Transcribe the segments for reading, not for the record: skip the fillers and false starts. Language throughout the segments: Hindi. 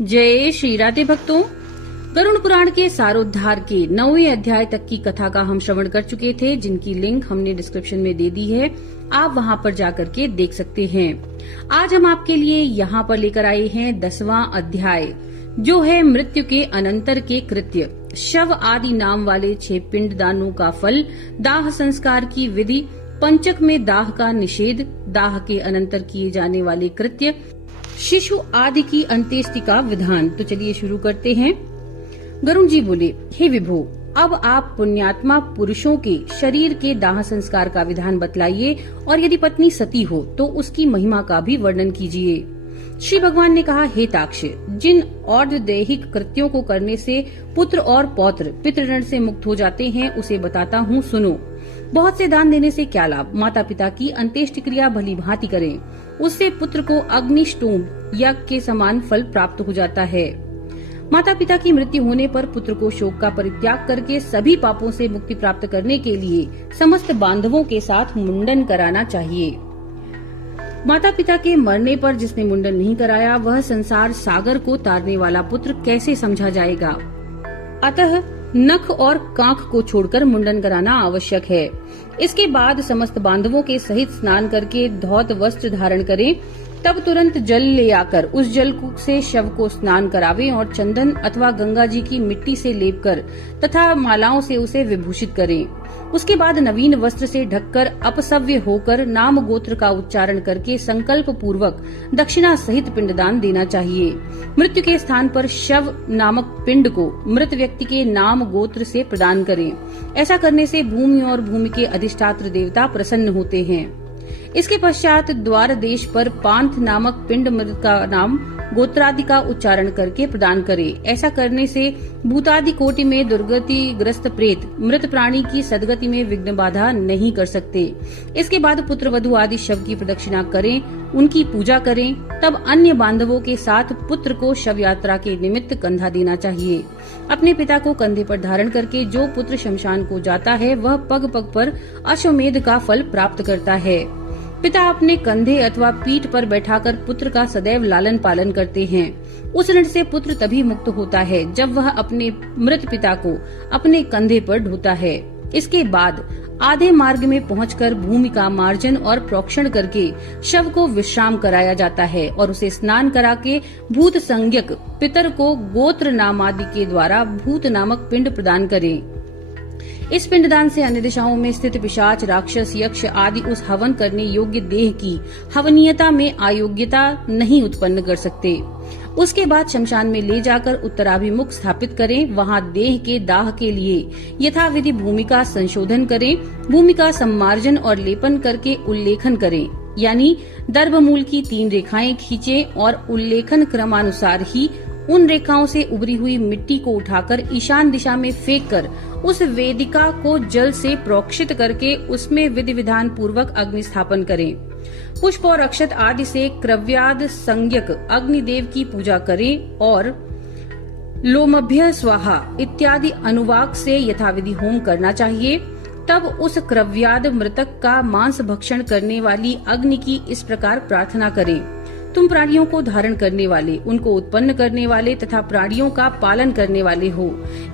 जय श्री राधे भक्तों। गरुड़ पुराण के सारोद्धार के 9वें अध्याय तक की कथा का हम श्रवण कर चुके थे, जिनकी लिंक हमने डिस्क्रिप्शन में दे दी है। आप वहां पर जाकर के देख सकते हैं। आज हम आपके लिए यहाँ पर लेकर आए हैं 10वां अध्याय, जो है मृत्यु के अनंतर के कृत्य, शव आदि नाम वाले 6 पिंडदानों का फल, दाह संस्कार की विधि, पंचक में दाह का निषेध, दाह के अनंतर किए जाने वाले कृत्य, शिशु आदि की अंत्येष्टि का विधान। तो चलिए शुरू करते हैं। गरुड़ जी बोले, हे विभो, अब आप पुण्यात्मा पुरुषों के शरीर के दाह संस्कार का विधान बतलाइए, और यदि पत्नी सती हो तो उसकी महिमा का भी वर्णन कीजिए। श्री भगवान ने कहा, हे ताक्ष, जिन और दैहिक कृत्यों को करने से पुत्र और पौत्र पितृऋण से मुक्त हो जाते हैं, उसे बताता हूँ, सुनो। बहुत से दान देने से क्या लाभ? माता पिता की अंत्येष्टि क्रिया भली भांति करें, उससे पुत्र को अग्निष्टोम यज्ञ के समान फल प्राप्त हो जाता है। माता पिता की मृत्यु होने पर पुत्र को शोक का परित्याग करके सभी पापों से मुक्ति प्राप्त करने के लिए समस्त बांधवों के साथ मुंडन कराना चाहिए। माता पिता के मरने पर जिसने मुंडन नहीं कराया, वह संसार सागर को तारने वाला पुत्र कैसे समझा जाएगा? अतः नख और कांख को छोड़कर मुंडन कराना आवश्यक है। इसके बाद समस्त बांधवों के सहित स्नान करके धौत वस्त्र धारण करें, तब तुरंत जल ले आकर उस जल से शव को स्नान करावें और चंदन अथवा गंगा जी की मिट्टी से लेप कर तथा मालाओं से उसे विभूषित करें। उसके बाद नवीन वस्त्र से ढककर अपसव्य होकर नाम गोत्र का उच्चारण करके संकल्प पूर्वक दक्षिणा सहित पिंडदान देना चाहिए। मृत्यु के स्थान पर शव नामक पिंड को मृत व्यक्ति के नाम गोत्र से प्रदान करें। ऐसा करने से भूमि और भूमि के अधिष्ठात्र देवता प्रसन्न होते हैं। इसके पश्चात द्वार देश पर पांथ नामक पिंड मृत का नाम गोत्रादि का उच्चारण करके प्रदान करें। ऐसा करने से भूतादि कोटि में दुर्गति ग्रस्त प्रेत मृत प्राणी की सदगति में विघ्न बाधा नहीं कर सकते। इसके बाद पुत्र वधु आदि शव की प्रदक्षिणा करें, उनकी पूजा करें। तब अन्य बांधवों के साथ पुत्र को शव यात्रा के निमित्त कंधा देना चाहिए। अपने पिता को कंधे पर धारण करके जो पुत्र शमशान को जाता है, वह पग पग पर अश्वमेध का फल प्राप्त करता है। पिता अपने कंधे अथवा पीठ पर बैठाकर पुत्र का सदैव लालन पालन करते हैं। उस ऋण से पुत्र तभी मुक्त होता है जब वह अपने मृत पिता को अपने कंधे पर ढोता है। इसके बाद आधे मार्ग में पहुंचकर भूमि का मार्जन और प्रोक्षण करके शव को विश्राम कराया जाता है और उसे स्नान करा के भूत संज्ञक पितर को गोत्र नामादि के द्वारा भूत नामक पिंड प्रदान करें। इस पिंडदान से अन्य दिशाओं में स्थित पिशाच, राक्षस, यक्ष आदि उस हवन करने योग्य देह की हवनीयता में अयोग्यता नहीं उत्पन्न कर सकते। उसके बाद शमशान में ले जाकर उत्तराभिमुख स्थापित करें। वहां देह के दाह के लिए यथाविधि भूमि का संशोधन करें। भूमि का सम्मार्जन और लेपन करके उल्लेखन करें, यानी दर्भमूल की 3 रेखाएं खींचें और उल्लेखन क्रमानुसार ही उन रेखाओं से उभरी हुई मिट्टी को उठाकर ईशान दिशा में फेंककर उस वेदिका को जल से प्रोक्षित करके उसमें विधि विधान पूर्वक अग्नि स्थापन करें। पुष्प और अक्षत आदि से क्रव्याद संज्ञक अग्निदेव की पूजा करें और लोमभ्य स्वाहा इत्यादि अनुवाक से यथाविधि होम करना चाहिए। तब उस क्रव्याद मृतक का मांस भक्षण करने वाली अग्नि की इस प्रकार प्रार्थना करें, तुम प्राणियों को धारण करने वाले, उनको उत्पन्न करने वाले तथा प्राणियों का पालन करने वाले हो।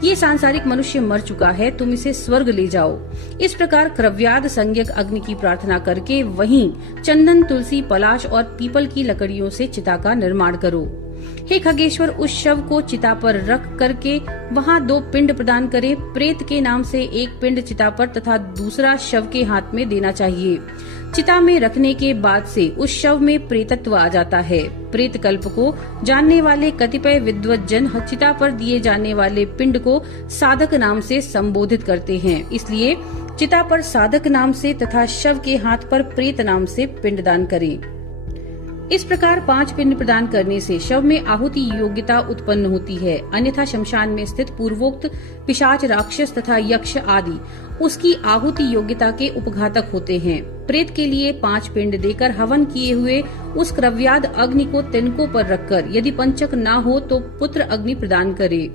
ये सांसारिक मनुष्य मर चुका है, तुम इसे स्वर्ग ले जाओ। इस प्रकार क्रव्याद संज्ञक अग्नि की प्रार्थना करके वहीं चंदन, तुलसी, पलाश और पीपल की लकड़ियों से चिता का निर्माण करो। हे खगेश्वर, उस शव को चिता पर रख करके वहाँ 2 पिंड प्रदान करें। प्रेत के नाम से एक पिंड चिता पर तथा दूसरा शव के हाथ में देना चाहिए। चिता में रखने के बाद से उस शव में प्रेतत्व आ जाता है। प्रेत कल्प को जानने वाले कतिपय विद्वज्जन चिता पर दिए जाने वाले पिंड को साधक नाम से संबोधित करते हैं। इसलिए चिता पर साधक नाम से तथा शव के हाथ पर प्रेत नाम से पिंडदान करें। इस प्रकार 5 पिंड प्रदान करने से शव में आहुति योग्यता उत्पन्न होती है। अन्यथा शमशान में स्थित पूर्वोक्त पिशाच, राक्षस तथा यक्ष आदि उसकी आहुति योग्यता के उपघातक होते हैं। प्रेत के लिए 5 पिंड देकर हवन किए हुए उस क्रव्याद अग्नि को तिनकों पर रखकर यदि पंचक न हो तो पुत्र अग्नि प्रदान करे।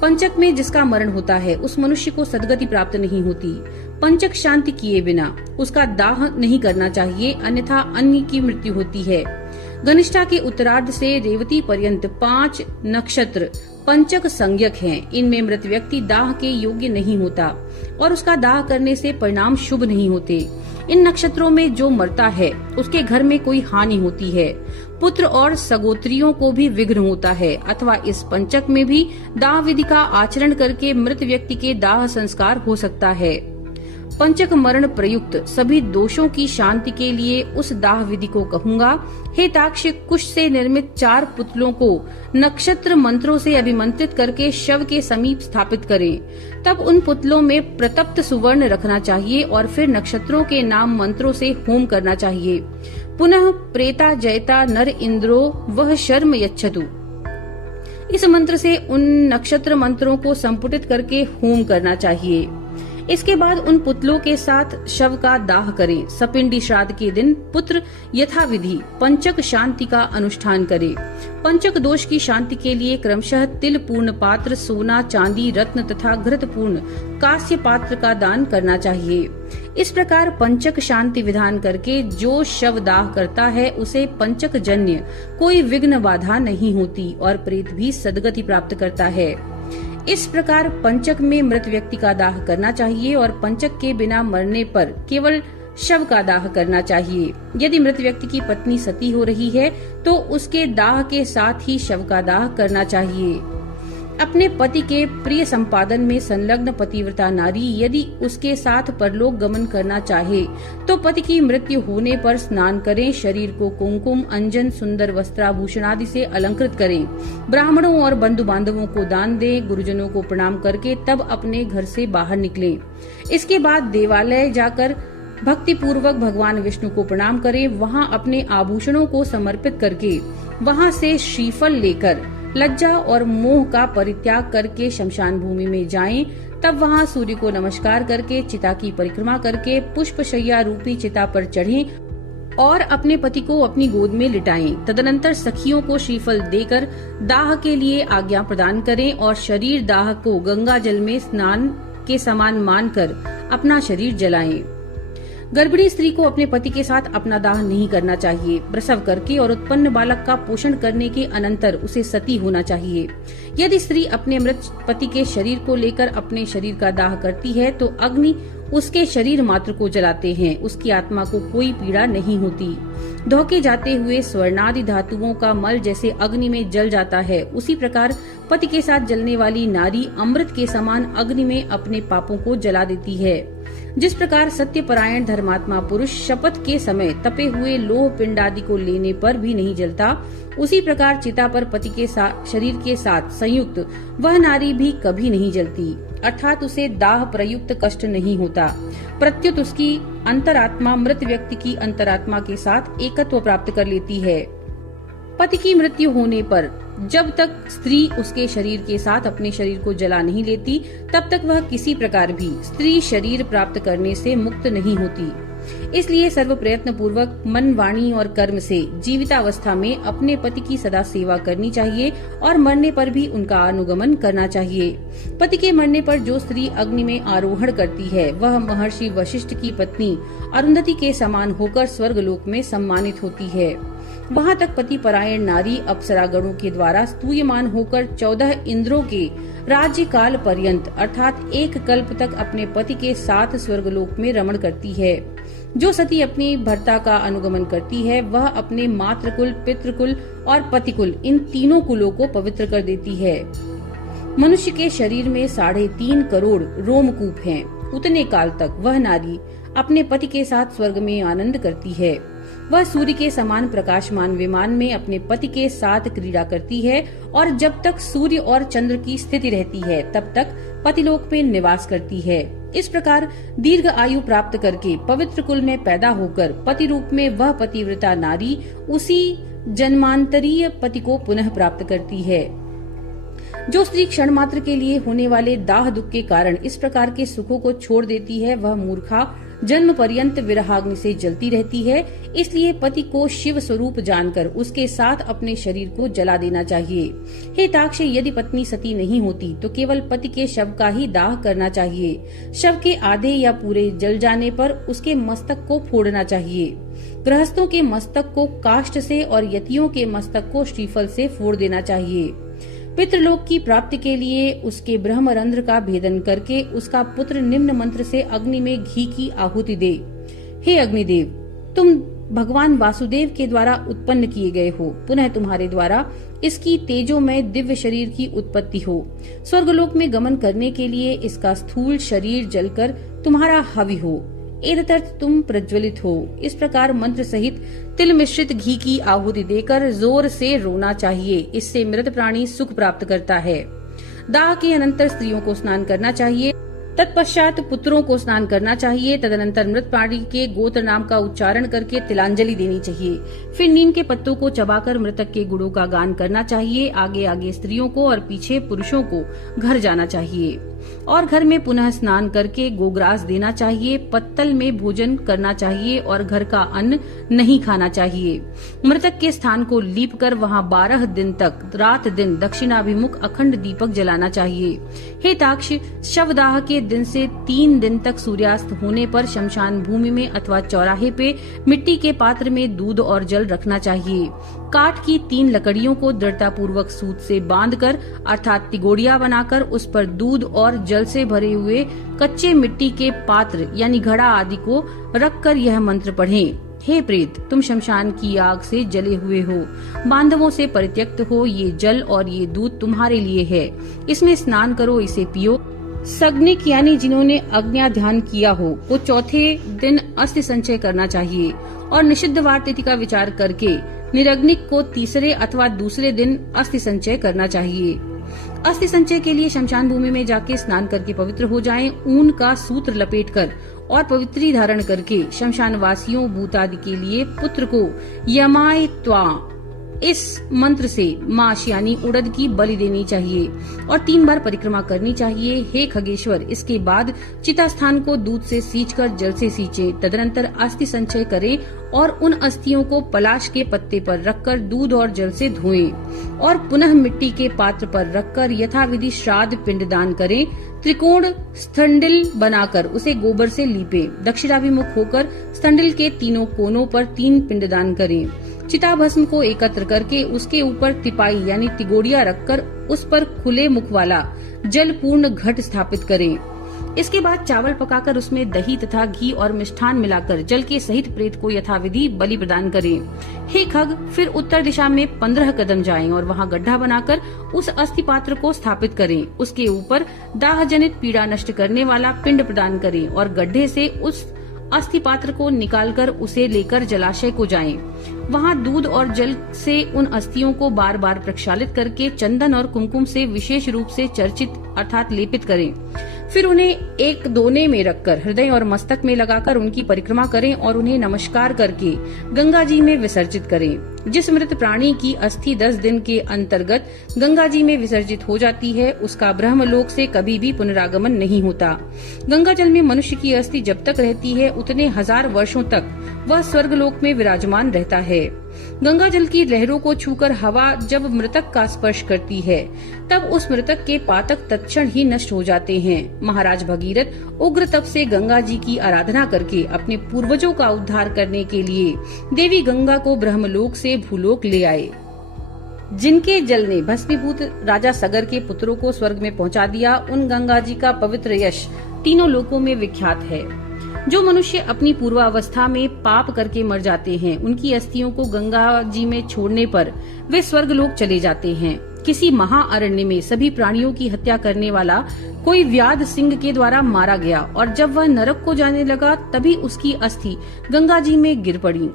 पंचक में जिसका मरण होता है उस मनुष्य को सदगति प्राप्त नहीं होती। पंचक शांति किए बिना उसका दाह नहीं करना चाहिए, अन्यथा अन्य की मृत्यु होती है। घनिष्ठा के उत्तरार्ध से रेवती पर्यंत 5 नक्षत्र पंचक संज्ञक हैं। इनमें मृत व्यक्ति दाह के योग्य नहीं होता और उसका दाह करने से परिणाम शुभ नहीं होते। इन नक्षत्रों में जो मरता है उसके घर में कोई हानि होती है, पुत्र और सगोत्रियों को भी विघ्न होता है, अथवा इस पंचक में भी दाह विधि का आचरण करके मृत व्यक्ति के दाह संस्कार हो सकता है। पंचक मरण प्रयुक्त सभी दोषों की शांति के लिए उस दाह विधि को कहूँगा। हे ताक्ष, कुश से निर्मित 4 पुतलों को नक्षत्र मंत्रों से अभिमंत्रित करके शव के समीप स्थापित करें। तब उन पुतलों में प्रतप्त सुवर्ण रखना चाहिए और फिर नक्षत्रों के नाम मंत्रों से होम करना चाहिए। पुनः प्रेता जयता नर इंद्रो वह शर्म यच्छतु, इस मंत्र से उन नक्षत्र मंत्रों को संपुटित करके होम करना चाहिए। इसके बाद उन पुतलों के साथ शव का दाह करें। सपिंडी श्राद्ध के दिन पुत्र यथाविधि पंचक शांति का अनुष्ठान करे। पंचक दोष की शांति के लिए क्रमशः तिल पूर्ण पात्र, सोना, चांदी, रत्न तथा घृत पूर्ण कांस्य पात्र का दान करना चाहिए। इस प्रकार पंचक शांति विधान करके जो शव दाह करता है उसे पंचक जन्य कोई विघ्न बाधा नहीं होती और प्रेत भी सदगति प्राप्त करता है। इस प्रकार पंचक में मृत व्यक्ति का दाह करना चाहिए और पंचक के बिना मरने पर केवल शव का दाह करना चाहिए। यदि मृत व्यक्ति की पत्नी सती हो रही है तो उसके दाह के साथ ही शव का दाह करना चाहिए। अपने पति के प्रिय संपादन में संलग्न पतिव्रता नारी यदि उसके साथ परलोक गमन करना चाहे तो पति की मृत्यु होने पर स्नान करें, शरीर को कुमकुम, अंजन, सुंदर वस्त्राभूषण आदि से अलंकृत करें, ब्राह्मणों और बंधु बांधवों को दान दें, गुरुजनों को प्रणाम करके तब अपने घर से बाहर निकलें। इसके बाद देवालय जाकर भक्ति पूर्वक भगवान विष्णु को प्रणाम करें। वहां अपने आभूषणों को समर्पित करके वहां से श्रीफल लेकर लज्जा और मोह का परित्याग करके शमशान भूमि में जाएं। तब वहां सूर्य को नमस्कार करके चिता की परिक्रमा करके पुष्प शैया रूपी चिता पर चढ़ें और अपने पति को अपनी गोद में लिटाएं। तदनंतर सखियों को श्रीफल देकर दाह के लिए आज्ञा प्रदान करें और शरीर दाह को गंगा जल में स्नान के समान मानकर अपना शरीर जलाएं। गर्भिणी स्त्री को अपने पति के साथ अपना दाह नहीं करना चाहिए। प्रसव करके और उत्पन्न बालक का पोषण करने के अनंतर उसे सती होना चाहिए। यदि स्त्री अपने मृत पति के शरीर को लेकर अपने शरीर का दाह करती है तो अग्नि उसके शरीर मात्र को जलाते हैं, उसकी आत्मा को कोई पीड़ा नहीं होती। धोके जाते हुए स्वर्णादि धातुओं का मल जैसे अग्नि में जल जाता है, उसी प्रकार पति के साथ जलने वाली नारी अमृत के समान अग्नि में अपने पापों को जला देती है। जिस प्रकार सत्यपरायण धर्मात्मा पुरुष शपथ के समय तपे हुए लोह पिंड आदि को लेने पर भी नहीं जलता, उसी प्रकार चिता पर पति के शरीर के साथ संयुक्त वह नारी भी कभी नहीं जलती, अर्थात उसे दाह प्रयुक्त कष्ट नहीं होता। प्रत्युत उसकी अंतरात्मा मृत व्यक्ति की अंतरात्मा के साथ एकत्व प्राप्त कर लेती है। पति की मृत्यु होने पर जब तक स्त्री उसके शरीर के साथ अपने शरीर को जला नहीं लेती तब तक वह किसी प्रकार भी स्त्री शरीर प्राप्त करने से मुक्त नहीं होती। इसलिए सर्व प्रयत्न पूर्वक मन, वाणी और कर्म से जीवितावस्था में अपने पति की सदा सेवा करनी चाहिए और मरने पर भी उनका अनुगमन करना चाहिए। पति के मरने पर जो स्त्री अग्नि में आरोहण करती है वह महर्षि वशिष्ठ की पत्नी अरुंधति के समान होकर स्वर्गलोक में सम्मानित होती है। वहां तक पति परायण नारी अप्सरागणों के द्वारा स्तूयमान होकर 14 इंद्रों के राज्य काल पर्यंत अर्थात 1 कल्प तक अपने पति के साथ स्वर्गलोक में रमण करती है। जो सती अपनी भर्ता का अनुगमन करती है वह अपने मातृकुल, पितृकुल और पतिकुल इन तीनों कुलों को पवित्र कर देती है। मनुष्य के शरीर में 3.5 करोड़ रोमकूप हैं। उतने काल तक वह नारी अपने पति के साथ स्वर्ग में आनंद करती है। वह सूर्य के समान प्रकाशमान विमान में अपने पति के साथ क्रीड़ा करती है और जब तक सूर्य और चंद्र की स्थिति रहती है तब तक पतिलोक में निवास करती है। इस प्रकार दीर्घ आयु प्राप्त करके पवित्र कुल में पैदा होकर पति रूप में वह पतिव्रता नारी उसी जन्मांतरीय पति को पुनः प्राप्त करती है। जो स्त्री क्षण मात्र के लिए होने वाले दाह दुख के कारण इस प्रकार के सुखों को छोड़ देती है वह मूर्खा जन्म पर्यंत विरहाग्नि से जलती रहती है। इसलिए पति को शिव स्वरूप जानकर उसके साथ अपने शरीर को जला देना चाहिए। हे ताक्ष, यदि पत्नी सती नहीं होती तो केवल पति के शव का ही दाह करना चाहिए। शव के आधे या पूरे जल जाने पर उसके मस्तक को फोड़ना चाहिए। गृहस्थों के मस्तक को काष्ठ से और यतियों के मस्तक को श्रीफल से फोड़ देना चाहिए। पितृलोक की प्राप्ति के लिए उसके ब्रह्मरंध्र का भेदन करके उसका पुत्र निम्न मंत्र से अग्नि में घी की आहुति दे। हे अग्निदेव, तुम भगवान वासुदेव के द्वारा उत्पन्न किए गए हो। पुनः तुम्हारे द्वारा इसकी तेजोमय दिव्य शरीर की उत्पत्ति हो। स्वर्गलोक में गमन करने के लिए इसका स्थूल शरीर जलकर तुम्हारा हवि हो। एतदर्थ तुम प्रज्वलित हो। इस प्रकार मंत्र सहित तिल मिश्रित घी की आहुति देकर जोर से रोना चाहिए। इससे मृत प्राणी सुख प्राप्त करता है। दाह के अनंतर स्त्रियों को स्नान करना चाहिए। तत्पश्चात पुत्रों को स्नान करना चाहिए। तदनंतर मृत प्राणी के गोत्र नाम का उच्चारण करके तिलांजलि देनी चाहिए। फिर नीम के पत्तों को चबाकर मृतक के गुणों का गान करना चाहिए। आगे आगे स्त्रियों को और पीछे पुरुषों को घर जाना चाहिए और घर में पुनः स्नान करके गोग्रास देना चाहिए। पत्तल में भोजन करना चाहिए और घर का अन्न नहीं खाना चाहिए। मृतक के स्थान को लीप कर वहाँ 12 दिन तक रात दिन दक्षिणाभिमुख अखंड दीपक जलाना चाहिए। हे ताक्ष, शवदाह के दिन से 3 दिन तक सूर्यास्त होने पर शमशान भूमि में अथवा चौराहे पे मिट्टी के पात्र में दूध और जल रखना चाहिए। काठ की 3 लकड़ियों को दृढ़ता पूर्वक सूत से बांधकर अर्थात तिगोड़िया बनाकर उस पर दूध और जल से भरे हुए कच्चे मिट्टी के पात्र यानी घड़ा आदि को रखकर यह मंत्र पढ़ें। हे प्रेत, तुम शमशान की आग से जले हुए हो, बांधवों से परित्यक्त हो। ये जल और ये दूध तुम्हारे लिए है। इसमें स्नान करो, इसे पियो। सग्निक यानी जिन्होंने अज्ञा ध्यान किया हो वो चौथे दिन अस्थि संचय करना चाहिए और निषिद्ध वार तिथि का विचार करके निरग्निक को तीसरे अथवा दूसरे दिन अस्थि संचय करना चाहिए। अस्थि संचय के लिए शमशान भूमि में जाके स्नान करके पवित्र हो जाएं। ऊन का सूत्र लपेटकर और पवित्री धारण करके शमशान वासियों भूतादि के लिए पुत्र को यमाय त्वा इस मंत्र से माश यानी उड़द की बलि देनी चाहिए और 3 बार परिक्रमा करनी चाहिए। हे खगेश्वर, इसके बाद चिता स्थान को दूध से सींचकर जल से सींचें। तदनंतर अस्थि संचय करें और उन अस्थियों को पलाश के पत्ते पर रखकर दूध और जल से धोएं और पुनः मिट्टी के पात्र पर रखकर यथाविधि श्राद्ध पिंडदान करें। त्रिकोण स्तंडिल बनाकर उसे गोबर से लीपें। दक्षिणाभिमुख होकर स्तंडिल के तीनों कोनों पर 3 पिंडदान करें। चिता भस्म को एकत्र करके उसके ऊपर तिपाई यानी तिगोड़िया रखकर उस पर खुले मुख वाला जल पूर्ण घट स्थापित करें। इसके बाद चावल पकाकर उसमें दही तथा घी और मिष्ठान मिलाकर जल के सहित प्रेत को यथाविधि बलि प्रदान करें। हे खग, फिर उत्तर दिशा में 15 कदम जाएं और वहां गड्ढा बनाकर उस अस्थि पात्र को स्थापित करें। उसके ऊपर दाह जनित पीड़ा नष्ट करने वाला पिंड प्रदान करें और गड्ढे से उस अस्थि पात्र को निकालकर उसे लेकर जलाशय को जाएं। वहां दूध और जल से उन अस्थियों को बार बार प्रक्षालित करके चंदन और कुमकुम से विशेष रूप से चर्चित अर्थात लेपित करें। फिर उन्हें एक दोने में रखकर हृदय और मस्तक में लगाकर उनकी परिक्रमा करें और उन्हें नमस्कार करके गंगा जी में विसर्जित करें। जिस मृत प्राणी की अस्थि 10 दिन के अंतर्गत गंगा जी में विसर्जित हो जाती है उसका ब्रह्मलोक से कभी भी पुनरागमन नहीं होता। गंगा जल में मनुष्य की अस्थि जब तक रहती है उतने 1000 वर्षों तक वह स्वर्गलोक में विराजमान रहता है। गंगा जल की लहरों को छूकर हवा जब मृतक का स्पर्श करती है तब उस मृतक के पातक तत्क्षण ही नष्ट हो जाते हैं। महाराज भगीरथ उग्र तप से गंगा जी की आराधना करके अपने पूर्वजों का उद्धार करने के लिए देवी गंगा को ब्रह्मलोक से भूलोक ले आए। जिनके जल ने भस्मीभूत राजा सगर के पुत्रों को स्वर्ग में पहुंचा दिया, उन गंगा जी का पवित्र यश तीनों लोकों में विख्यात है। जो मनुष्य अपनी पूर्वावस्था में पाप करके मर जाते हैं उनकी अस्थियों को गंगा जी में छोड़ने पर वे स्वर्गलोक चले जाते हैं। किसी महाअरण्य में सभी प्राणियों की हत्या करने वाला कोई व्याध सिंह के द्वारा मारा गया और जब वह नरक को जाने लगा तभी उसकी अस्थि गंगा जी में गिर पड़ी,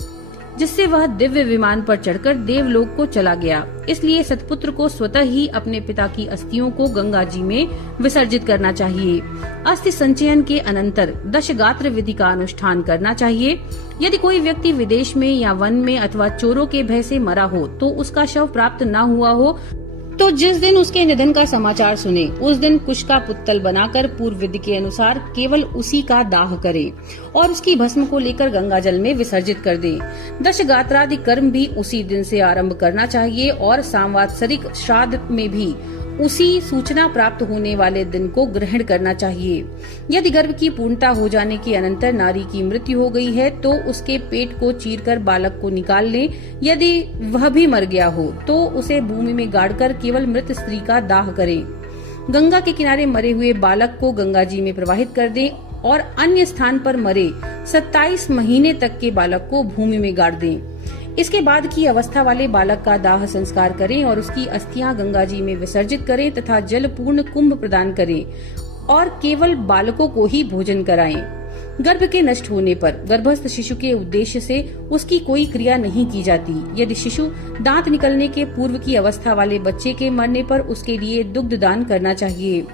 जिससे वह दिव्य विमान पर चढ़कर देवलोक को चला गया। इसलिए सतपुत्र को स्वतः ही अपने पिता की अस्थियों को गंगा जी में विसर्जित करना चाहिए। अस्थि संचयन के अनंतर 10 गात्र विधि का अनुष्ठान करना चाहिए। यदि कोई व्यक्ति विदेश में या वन में अथवा चोरों के भय से मरा हो तो उसका शव प्राप्त न हुआ हो तो जिस दिन उसके निधन का समाचार सुने उस दिन कुश का पुत्तल बनाकर पूर्व विधि के अनुसार केवल उसी का दाह करे और उसकी भस्म को लेकर गंगा जल में विसर्जित कर दे। दशगात्रादि कर्म भी उसी दिन से आरंभ करना चाहिए और सांवत्सरिक श्राद्ध में भी उसी सूचना प्राप्त होने वाले दिन को ग्रहण करना चाहिए। यदि गर्भ की पूर्णता हो जाने के अनंतर नारी की मृत्यु हो गई है तो उसके पेट को चीरकर बालक को निकाल लें। यदि वह भी मर गया हो तो उसे भूमि में गाड़कर केवल मृत स्त्री का दाह करें। गंगा के किनारे मरे हुए बालक को गंगा जी में प्रवाहित कर दें और अन्य स्थान पर मरे 27 महीने तक के बालक को भूमि में गाड़ दें। इसके बाद की अवस्था वाले बालक का दाह संस्कार करें और उसकी अस्थियां गंगा जी में विसर्जित करें तथा जल पूर्ण कुंभ प्रदान करें और केवल बालकों को ही भोजन कराएं। गर्भ के नष्ट होने पर गर्भस्थ शिशु के उद्देश्य से उसकी कोई क्रिया नहीं की जाती। यदि शिशु दांत निकलने के पूर्व की अवस्था वाले बच्चे के मरने पर उसके लिए दुग्ध दान करना चाहिए।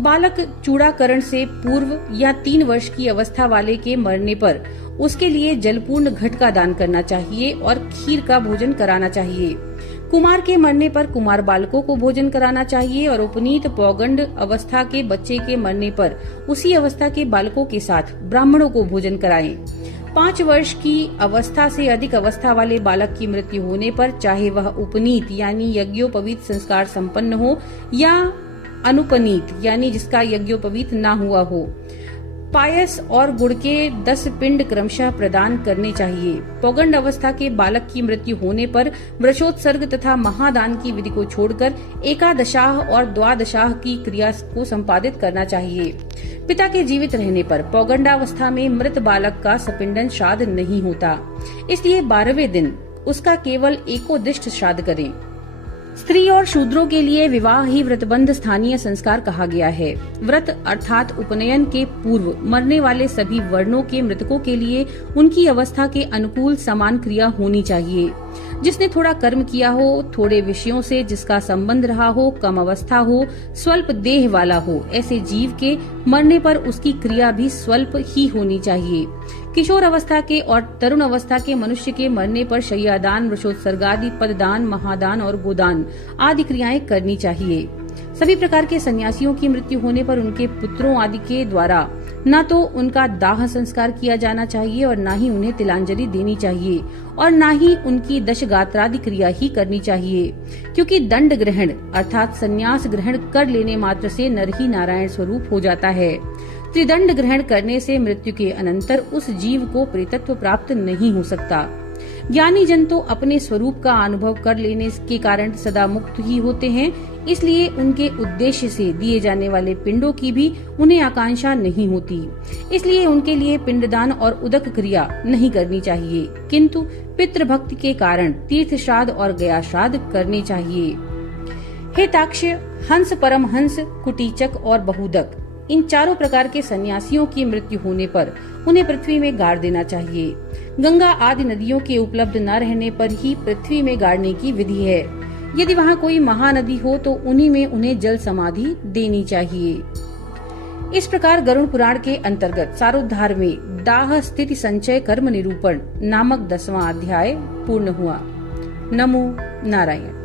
बालक चूड़ाकरण से पूर्व या 3 वर्ष की अवस्था वाले के मरने पर उसके लिए जलपूर्ण घट का दान करना चाहिए और खीर का भोजन कराना चाहिए। कुमार के मरने पर कुमार बालकों को भोजन कराना चाहिए और उपनीत पौगंड अवस्था के बच्चे के मरने पर उसी अवस्था के बालकों के साथ ब्राह्मणों को भोजन कराएं। 5 वर्ष की अवस्था से अधिक अवस्था वाले बालक की मृत्यु होने पर चाहे वह उपनीत यानी यज्ञोपवीत संस्कार संपन्न हो या अनुपनीत यानी जिसका यज्ञोपवीत न हुआ हो, पायस और गुड़ के 10 पिंड क्रमशः प्रदान करने चाहिए। पौगंड अवस्था के बालक की मृत्यु होने पर वृषोत्सर्ग तथा महादान की विधि को छोड़कर एकादशाह और द्वादशाह की क्रिया को संपादित करना चाहिए। पिता के जीवित रहने पर पौगंडावस्था में मृत बालक का सपिंडन श्राद्ध नहीं होता, इसलिए 12वें दिन उसका केवल एकोदिष्ट श्राद्ध करें। स्त्री और शूद्रों के लिए विवाह ही व्रतबंध स्थानीय संस्कार कहा गया है। व्रत अर्थात उपनयन के पूर्व मरने वाले सभी वर्णों के मृतकों के लिए उनकी अवस्था के अनुकूल समान क्रिया होनी चाहिए। जिसने थोड़ा कर्म किया हो, थोड़े विषयों से जिसका संबंध रहा हो, कम अवस्था हो, स्वल्प देह वाला हो, ऐसे जीव के मरने पर उसकी क्रिया भी स्वल्प ही होनी चाहिए। किशोर अवस्था के और तरुण अवस्था के मनुष्य के मरने पर शय्यादान, वृषोत्सर्गादि, पददान, महादान और गोदान आदि क्रियाएं करनी चाहिए। सभी प्रकार के सन्यासियों की मृत्यु होने पर उनके पुत्रों आदि के द्वारा न तो उनका दाह संस्कार किया जाना चाहिए और न ही उन्हें तिलांजलि देनी चाहिए और न ही उनकी दशगात्रादि क्रिया ही करनी चाहिए, क्योंकि दंड ग्रहण अर्थात संन्यास ग्रहण कर लेने मात्र से नर ही नारायण स्वरूप हो जाता है। त्रिदंड ग्रहण करने से मृत्यु के अनंतर उस जीव को प्रेतत्व प्राप्त नहीं हो सकता। ज्ञानी जन तो अपने स्वरूप का अनुभव कर लेने के कारण सदा मुक्त ही होते हैं, इसलिए उनके उद्देश्य से दिए जाने वाले पिंडों की भी उन्हें आकांक्षा नहीं होती। इसलिए उनके लिए पिंडदान और उदक क्रिया नहीं करनी चाहिए, किंतु पितृभक्ति के कारण तीर्थ श्राद्ध और गया श्राद्ध करने चाहिए। हे ताक्ष्य, हंस, परमहंस, कुटीचक और बहुदक, इन चारों प्रकार के सन्यासियों की मृत्यु होने पर उन्हें पृथ्वी में गाड़ देना चाहिए। गंगा आदि नदियों के उपलब्ध न रहने पर ही पृथ्वी में गाड़ने की विधि है। यदि वहाँ कोई महानदी हो तो उन्हीं में उन्हें जल समाधि देनी चाहिए। इस प्रकार गरुड़ पुराण के अंतर्गत सारोद्धार में दाह स्थिति संचय कर्म निरूपण नामक 10वां अध्याय पूर्ण हुआ। नमो नारायण।